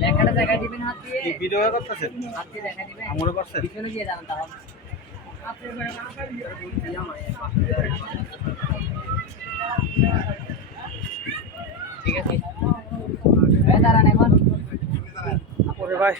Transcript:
লেখাটা দেখা দিবেন হাত দিয়ে ভিডিও করতেছেন হাত দিয়ে দেখা দিবেন আমরাও করছেন পিছনে গিয়ে যান তাহলে ঠিক আছে দাঁড়ান এখন ভাই